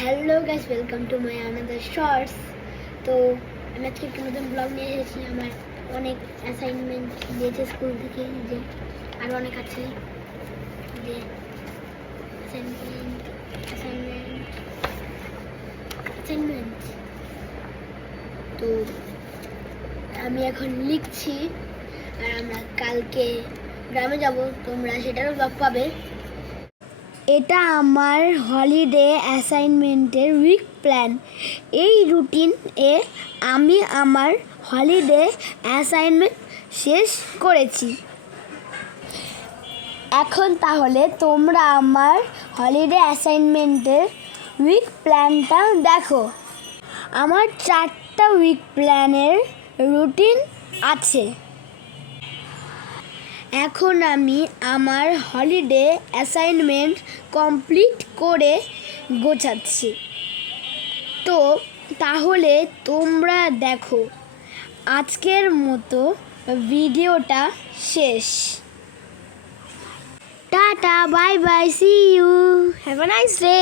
Hello guys, welcome to my another shorts. তো আমি আজকে একটা নতুন ব্লগ নিয়ে এসেছি। আমার অনেক অ্যাসাইনমেন্ট দিয়েছে স্কুল থেকে, যে আরও অনেক আছে, যে অ্যাসাইনমেন্ট অ্যাসাইনমেন্ট অ্যাসাইনমেন্ট তো আমি এখন লিখছি, আর আমরা কালকে গ্রামে যাব, তোমরা সেটারও ব্লগ পাবে। এটা আমার হলিডে অ্যাসাইনমেন্টের উইক প্ল্যান। এই রুটিন এ আমি আমার হলিডে অ্যাসাইনমেন্ট শেষ করেছি। এখন তাহলে তোমরা আমার হলিডে অ্যাসাইনমেন্টের উইক প্ল্যানটা দেখো। আমার 4টা উইক প্ল্যানের রুটিন আছে। এখন আমি আমার হলিডে অ্যাসাইনমেন্ট কমপ্লিট করে গোছাচ্ছি। তো তাহলে তোমরা দেখো, আজকের মতো ভিডিওটা শেষ। Tata, bye bye, see you, have a nice day.